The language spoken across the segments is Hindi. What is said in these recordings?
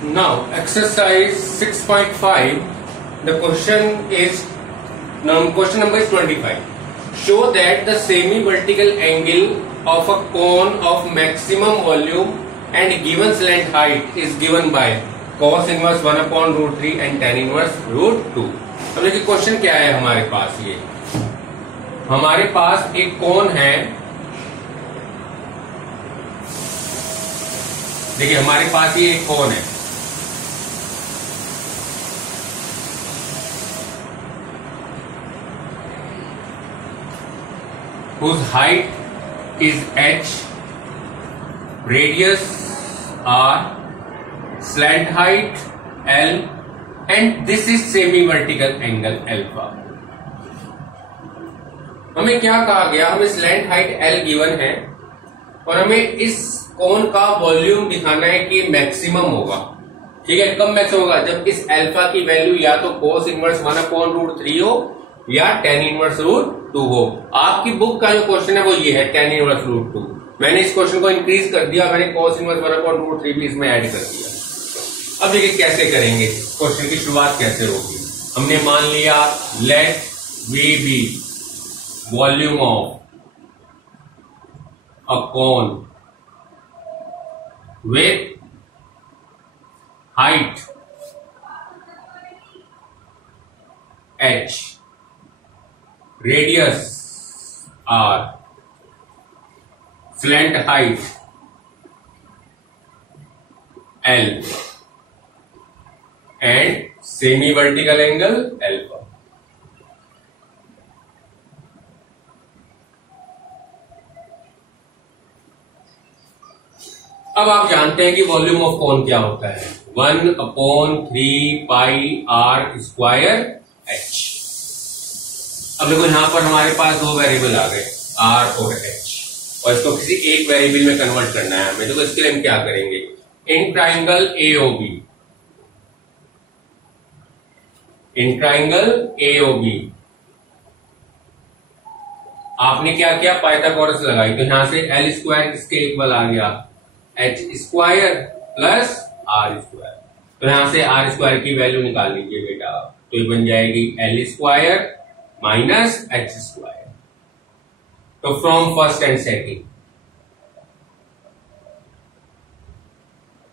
Now, exercise 6.5. The question is, question number is 25. Show that the semi-vertical angle of a cone of maximum volume and given slant height is given by cos inverse 1 upon root 3 and tan inverse root 2. अब देखिए क्वेश्चन क्या है हमारे पास। ये हमारे पास एक कोन है, देखिए हमारे पास ये एक कोन है, whose height is h, radius r, slant height l, and this is semi-vertical angle alpha. हमें क्या कहा गया, हमें स्लैंट हाइट l गिवन है और हमें इस कोन का वॉल्यूम दिखाना है कि मैक्सिमम होगा। ठीक है, कब मैक्सिमम होगा? जब इस अल्फा की वैल्यू या तो cos इनवर्स 1 अपॉन रूट 3 हो या tan इनवर्स रूट 2 हो। आपकी बुक का जो क्वेश्चन है वो ये है, tan इनवर्स रूट 2। मैंने इस क्वेश्चन को इंक्रीज कर दिया, मैंने cos इनवर्स 1 अपॉन रूट 3 भी इसमें ऐड कर दिया। अब देखिए कैसे करेंगे, क्वेश्चन की शुरुआत कैसे होगी। हमने मान लिया let we be volume of a cone with height h, radius r, slant height l, and semi vertical angle alpha. अब आप जानते हैं कि वॉल्यूम ऑफ कोन क्या होता है, 1 upon 3 pi R square H. अब देखो यहां पर हमारे पास दो वेरिएबल आ गए, आर और एच, और इसको किसी एक वेरिएबल में कन्वर्ट करना है हमें। देखो इसके लिए हम क्या करेंगे, in triangle AOB, in triangle AOB आपने क्या किया, पाइथागोरस लगाई, तो यहां से एल स्क्वायर किसके इक्वल आ गया, H square plus R square. तो यहां से आर स्क्वायर की वैल्यू निकाल लीजिए बेटा, तो ये बन जाएगी L square minus H square. तो फ्रॉम फर्स्ट एंड सेकेंड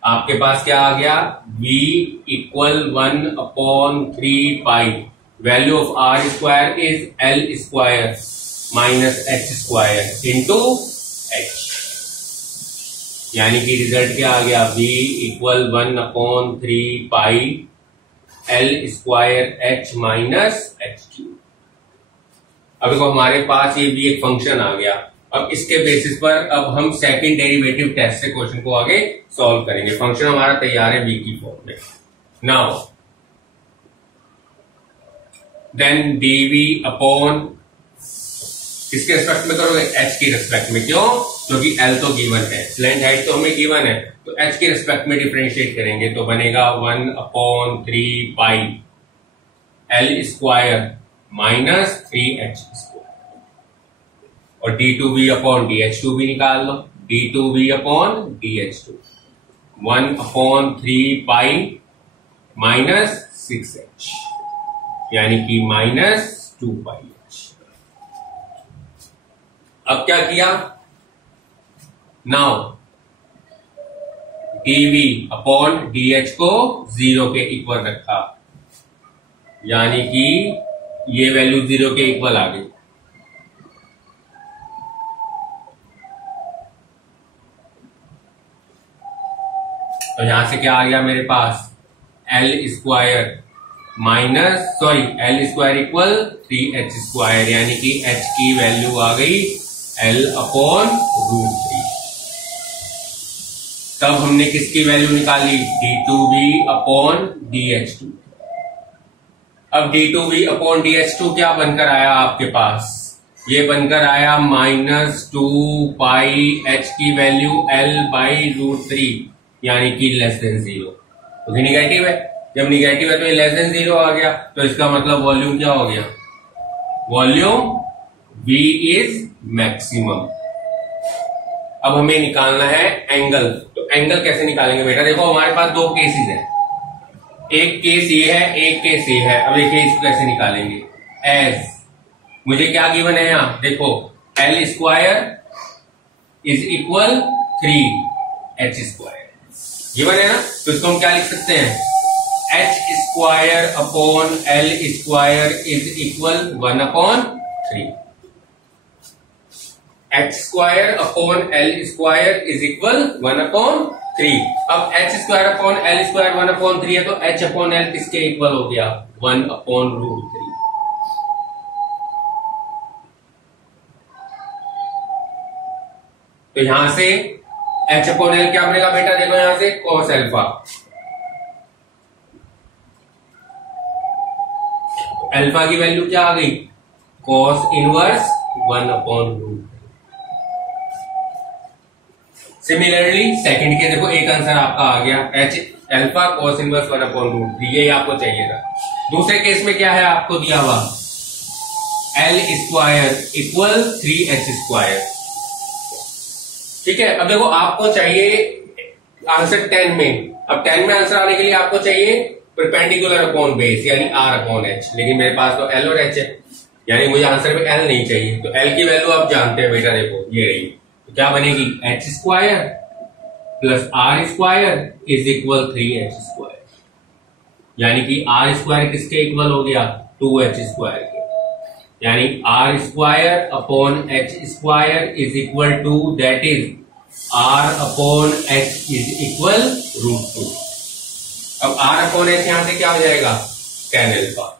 आपके पास क्या आ गया, v इक्वल 1 upon 3 pi, value of R square is L square minus H square into H, यानी कि रिजल्ट क्या आ गया, v इक्वल 1 upon 3 pi L square H minus H cube. अब देखो हमारे पास ये भी एक फंक्शन आ गया। अब इसके बेसिस पर अब हम सेकंड डेरिवेटिव टेस्ट से क्वेश्चन को आगे सॉल्व करेंगे। फंक्शन हमारा तैयार है v की फॉर्म में। नाउ देन dv अपॉन किसके रिस्पेक्ट में करोगे, h की रिस्पेक्ट में। क्यों? क्योंकि l तो गिवन है, स्लैंट हाइट तो हमें गिवन है, तो h के रिस्पेक्ट में डिफरेंशिएट करेंगे तो बनेगा 1 अपॉन 3 पाई l square minus 3h square, और d2v अपॉन dh2 भी निकाल लो, d2v upon dh2 1 upon 3 pi minus 6h, यानी कि माइनस 2 पाई। अब क्या किया, नाउ dv अपॉन dh को 0 के इक्वल रखा, यानी कि ये वैल्यू 0 के इक्वल आ गई। तो यहां से क्या आ गया मेरे पास, L square minus L square equal 3h square, यानी कि h की वैल्यू आ गई l अपॉन रूट 3। तब हमने किसकी वैल्यू निकाली, d2v अपॉन dh2। अब d2v अपॉन dh2 क्या बनकर आया आपके पास, ये बनकर आया माइनस 2 पाई h की वैल्यू l बाई रूट 3, यानी कि लेस देन 0, क्योंकि निगेटिव है। जब निगेटिव है तो ये लेस देन 0 आ गया, तो इसका मतलब वॉल्यूम क्या हो गया, वॉल्यूम V इज मैक्सिमम। अब हमें निकालना है एंगल। तो एंगल कैसे निकालेंगे बेटा? देखो हमारे पास दो केसेस हैं, एक केस ये है, एक केस ये है। अब देखिए इसको कैसे निकालेंगे। एज मुझे क्या गिवन है यहां देखो, L square is equal 3h square given है ना, तो इसको हम क्या लिख सकते हैं, h square upon L square is equal 1/3। h square upon L square is equal 1/3। अब h square upon L square 1/3 है, तो h अपॉन एल किसके इक्वल हो गया, 1/√3। तो यहां से h अपॉन एल क्या बनेगा बेटा, देखो यहां से cos अल्फा, अल्फा की वैल्यू क्या आ गई, cos इनवर्स 1/√3। सिमिलरली सेकंड के देखो एक आंसर आपका आ गया, h अल्फा cos इनवर्स 1/√3, यही आपको चाहिए था। दूसरे केस में क्या है आपको दिया हुआ, L square equal 3h square. ठीक है, अब देखो आपको चाहिए आंसर 10 में। अब 10 में आंसर आने के लिए आपको चाहिए परपेंडिकुलर अपॉन बेस यानी r अपॉन h, लेकिन मेरे पास तो l और h है, यानी मुझे आंसर में l नहीं चाहिए। तो l की वैल्यू आप जानते हैं बेटा, देखो ये रही, तो क्या बनेगी, h square plus r square is equal 3h square, यानी कि r स्क्वायर किसके इक्वल हो गया, 2h स्क्वायर के, यानी r square upon h square is equal to, that is r upon h is equal √2। अब r अपॉन h यहां से क्या हो जाएगा, tan अल्फा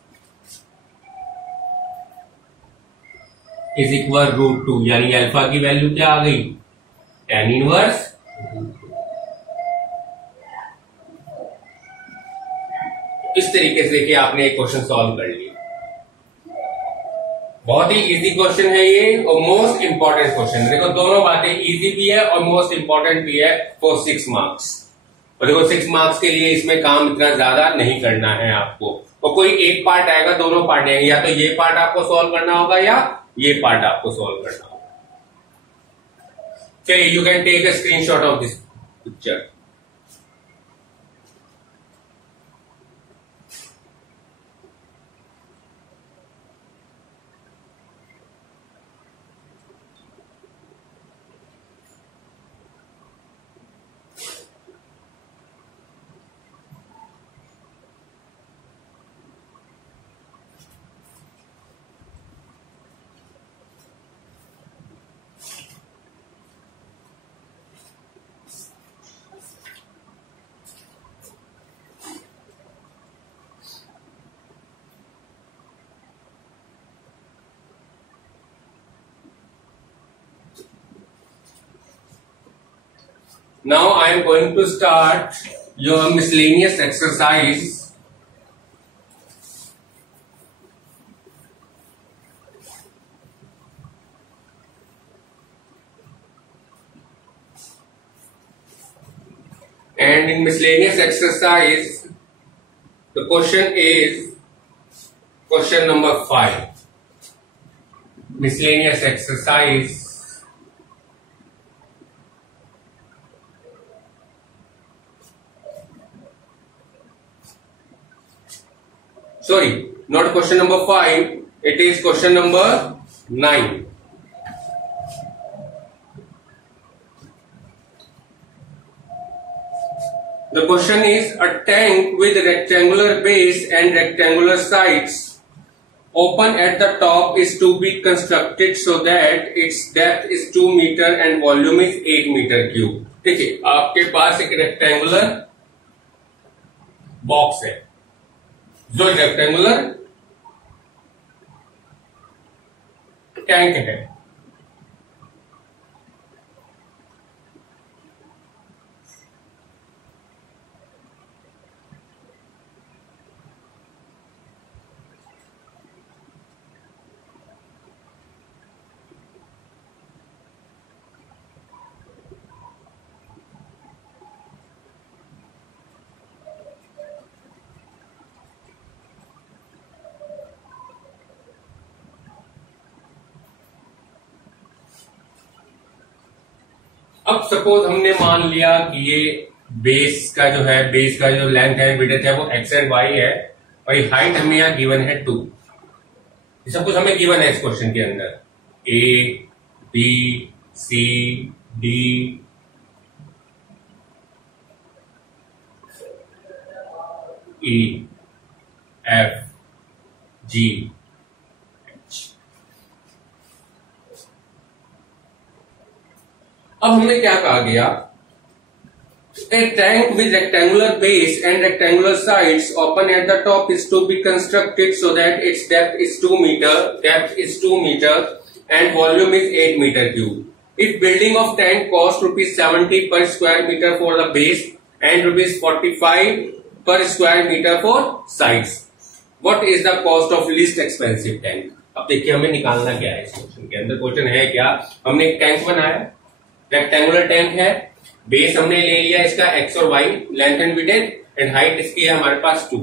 इज इक्वल √2, यानी अल्फा की वैल्यू क्या आ गई, tan इनवर्स। इस तरीके से देखिए आपने एक क्वेश्चन सॉल्व कर लिया। बहुत ही इजी क्वेश्चन है ये और मोस्ट इंपॉर्टेंट क्वेश्चन है। देखो दोनों बातें इजी भी है और मोस्ट इंपॉर्टेंट भी है फॉर 6 मार्क्स। और देखो 6 मार्क्स के लिए इसमें काम इतना ज्यादा नहीं करना है आपको, और कोई एक पार्ट आएगा, दोनों पार्ट आएंगे, या तो ये पार्ट आपको सॉल्व करना होगा या ये पार्ट आपको सॉल्व करना होगा। चलिए you can take a screenshot of this picture. Now I am going to start your miscellaneous exercise. And in miscellaneous exercise, the question is question number 5. Miscellaneous exercise. Sorry, not question number 5, it is question number 9. The question is, a tank with rectangular base and rectangular sides open at the top is to be constructed so that its depth is 2 meter and volume is 8 meter cube. देखिए आपके पास एक रेक्टेंगुलर बॉक्स है, जो रेक्टेंगुलर टैंक है। अब सपोज हमने मान लिया कि ये बेस का जो लेंथ है विड्थ है वो एक्स एंड वाई है और ये हाइट हमें यहाँ गिवन है 2। सब कुछ हमें गिवन है इस क्वेश्चन के अंदर, A B C D E F G H. अब हमने क्या कहा गया, a tank with rectangular base and rectangular sides open at the top is to be constructed so that its depth is 2 meter and volume is 8 meter cube. If building of tank cost rupees 70 per square meter for the base and rupees 45 per square meter for sides, what is the cost of least expensive tank? अब देखिए हमें निकालना क्या है इस क्वेश्चन के अंदर। क्वेश्चन है क्या, हमने एक टैंक बनाया, रेक्टेंगुलर टैंक है, बेस हमने ले लिया इसका एक्स और Y, length and width and height इसकी है हमारे पास 2।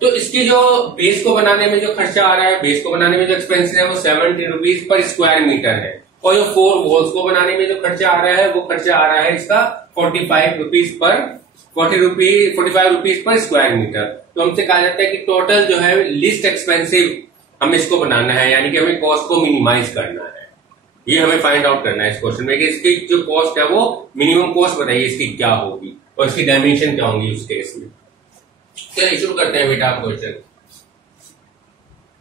तो इसकी जो बेस को बनाने में जो खर्चा आ रहा है, बेस को बनाने में जो एक्सपेंस है वो 70 रुपीज पर स्क्वायर मीटर है और जो 4 वॉल्स को बनाने में जो खर्चा आ रहा है वो खर्चा आ रहा है इसका 45 रुपीज पर स्क्वायर मीटर। तो हमसे कहा जाता है कि टोटल जो है लिस्ट एक्सपेंसिव हमें इसको बनाना है, यानी कि हमें कॉस्ट को मिनिमाइज करना है। ये हमें फाइंड आउट करना है इस क्वेश्चन में कि इसकी जो कॉस्ट है वो मिनिमम कॉस्ट बताइए इसकी क्या होगी और इसकी डायमेंशन क्या होंगी उस केस में। चलिए शुरू करते हैं बेटा question.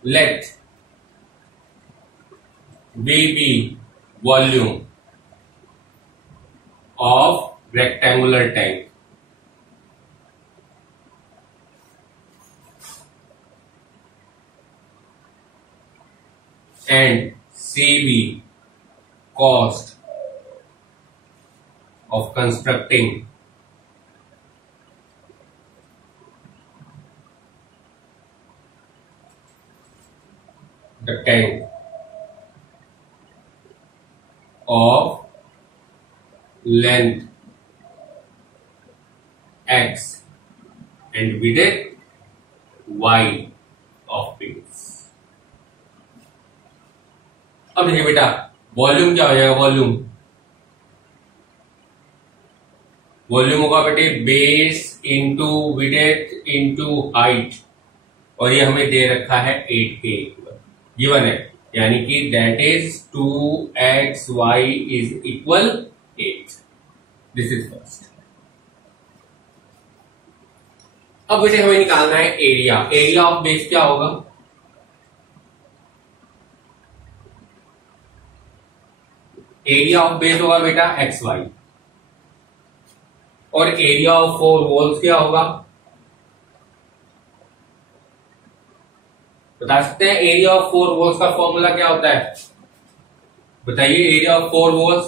Let B be volume of rectangular tank and CB cost of constructing the tank of length x and width y of base। अब देखिए बेटा वॉल्यूम क्या हो जाएगा, वॉल्यूम होगा बेटे base into width into height और ये हमें दे रखा है 8 के गिवन है, यानी कि that is 2xy is equal 8। This is first. अब बेटे हमें निकालना है एरिया ऑफ बेस क्या होगा, एरिया ऑफ बेस होगा बेटा xy और एरिया ऑफ 4 वॉल्स क्या होगा बता सकते हैं। एरिया ऑफ 4 वॉल्स का फॉर्मूला क्या होता है बताइए। एरिया ऑफ 4 वॉल्स,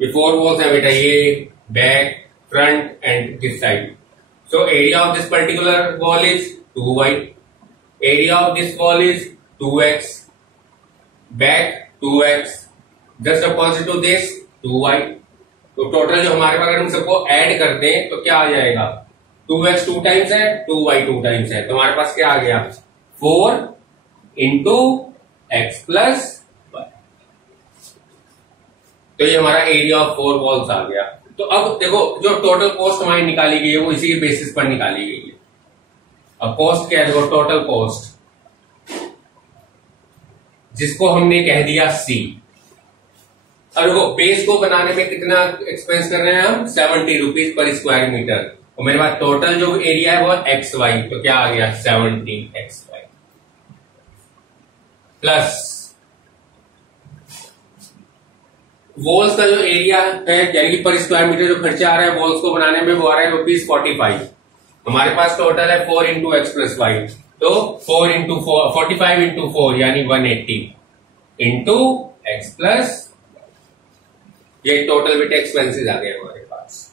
ये 4 वॉल्स है बेटा, ये back front and this side. So area of this particular wall is 2y, area of this wall is 2x, back 2x, just opposite to this 2y। तो टोटल जो हमारे पास अगर हम सबको ऐड करते हैं तो क्या आ जाएगा, 2x 2 टाइम्स है, 2y 2 टाइम्स है, तो हमारे पास क्या आ गया 4 इंटू एक्स प्लस वाई। तो ये हमारा एरिया ऑफ 4 वॉल्स आ गया। तो अब देखो जो टोटल कॉस्ट हमारी निकाली गई है वो इसी के बेसिस पर निकाली गई है। अब कॉस्ट क्या है, देखो टोटल कॉस्ट जिसको हमने कह दिया C। अब देखो बेस को बनाने में कितना एक्सपेंस कर रहे हैं हम, 70 रुपीज पर स्क्वायर मीटर और मेरे पास टोटल जो एरिया है वो XY, तो क्या आ गया 70xy प्लस वॉल्स का जो एरिया है यानी कि पर स्क्वायर मीटर जो खर्चा आ रहा है वॉल्स को बनाने में वो आ रहा है रुपीज 45। हमारे पास टोटल है 4 इंटू एक्स प्लस वाई, तो 4 इंटू 45 इंटू 4 यानी 180 इंटू एक्स प्लस, ये टोटल बेटे एक्सपेंसेस आ गए हमारे पास,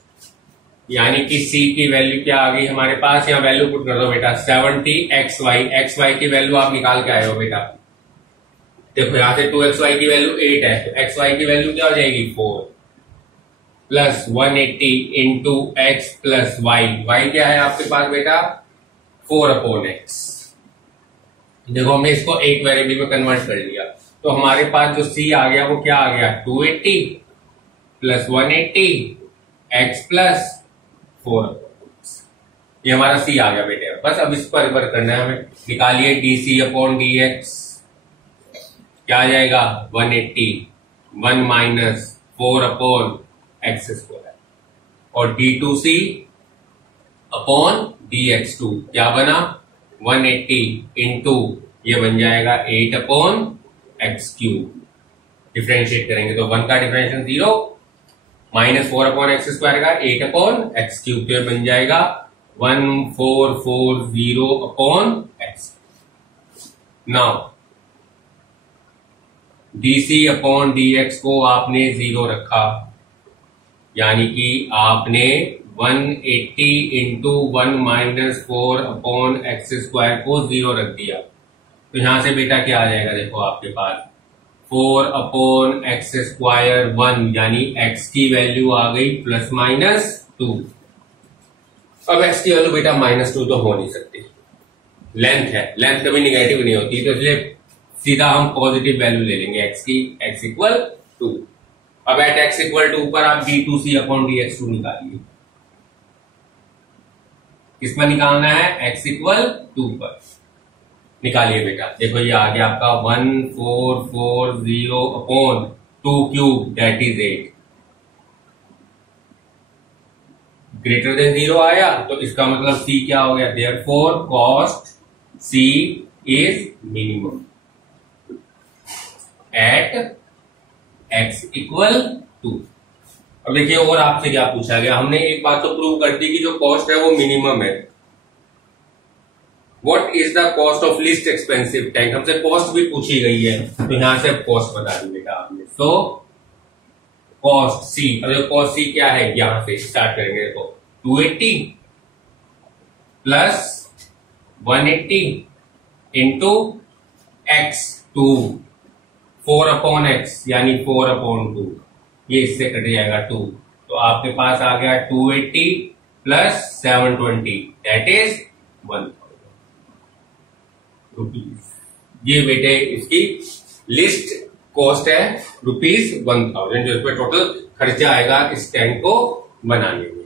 यानी कि सी की वैल्यू क्या आ गई हमारे पास, यहाँ वैल्यू पुट कर दो बेटा 70xy। xy की वैल्यू आप निकाल के आए हो बेटा, देखो यहां से 2xy की वैल्यू 8 है तो xy की वैल्यू क्या हो जाएगी 4 plus 180 into X plus Y. Y क्या है आपके पास बेटा 4/x। देखो हमने इसको एक वेरिएबल में कन्वर्ट कर लिया, तो हमारे पास जो सी आ गया वो क्या आ गया 280 प्लस 180 एक्स प्लस 4। ये हमारा सी आ गया बेटे। बस अब इस पर वर्क करना है हमें। निकालिए D C upon D X, क्या आ जाएगा 180 1 माइनस 4 अपॉन एक्स स्क्वायर, और D two C upon D X two क्या बना 180 इंटू ये बन जाएगा 8 अपॉन एक्स क्यूब। डिफरेंशिएट करेंगे तो 1 का differential 0 minus 4 upon X square का 8 अपॉन एक्स क्यूब, तो ये बन जाएगा 1440 upon X. Now DC upon DX को आपने 0 रखा, यानी कि आपने 180 into 1 minus 4 upon X square को 0 रख दिया। तो यहां से बेटा क्या आ जाएगा, देखो आपके पास 4 अपॉन एक्स स्क्वायर 1, यानी एक्स की वैल्यू आ गई प्लस माइनस 2। अब एक्स की वैल्यू बेटा -2 तो हो नहीं सकती, लेंथ है, लेंथ कभी निगेटिव नहीं होती, तो इसलिए सीधा हम पॉजिटिव वैल्यू ले लेंगे एक्स की, एक्स इक्वल 2। अब एट एक्स इक्वल 2 पर आप d2c अपॉन dx2 निकालिए। किस पर निकालना है, एक्स इक्वल 2 पर निकालिए बेटा। देखो ये आ गया आपका 1440 upon 2 cube that is 8। Greater than 0 आया तो इसका मतलब c क्या हो गया, therefore cost c is minimum at x equal 2। अब देखिए और आपसे क्या पूछा गया, हमने एक बात तो प्रूव कर दी कि जो कॉस्ट है वो मिनिमम है। What is the cost of least expensive tank, हमसे कॉस्ट भी पूछी गई है, तो यहां से कॉस्ट बता दी बेटा आपने। सो कॉस्ट सी, अब कॉस्ट सी क्या है, यहां से स्टार्ट करेंगे। देखो 280 plus 180 into x 2 4 upon x यानी 4 अपॉन 2, ये इससे कट जाएगा 2, तो आपके पास आ गया 280 प्लस 720 दैट इज 1000 रुपीज। ये बेटे इसकी लिस्ट कॉस्ट है रुपीज 1000, जो इस पर टोटल खर्चा आएगा इस टैंक को बनाने में।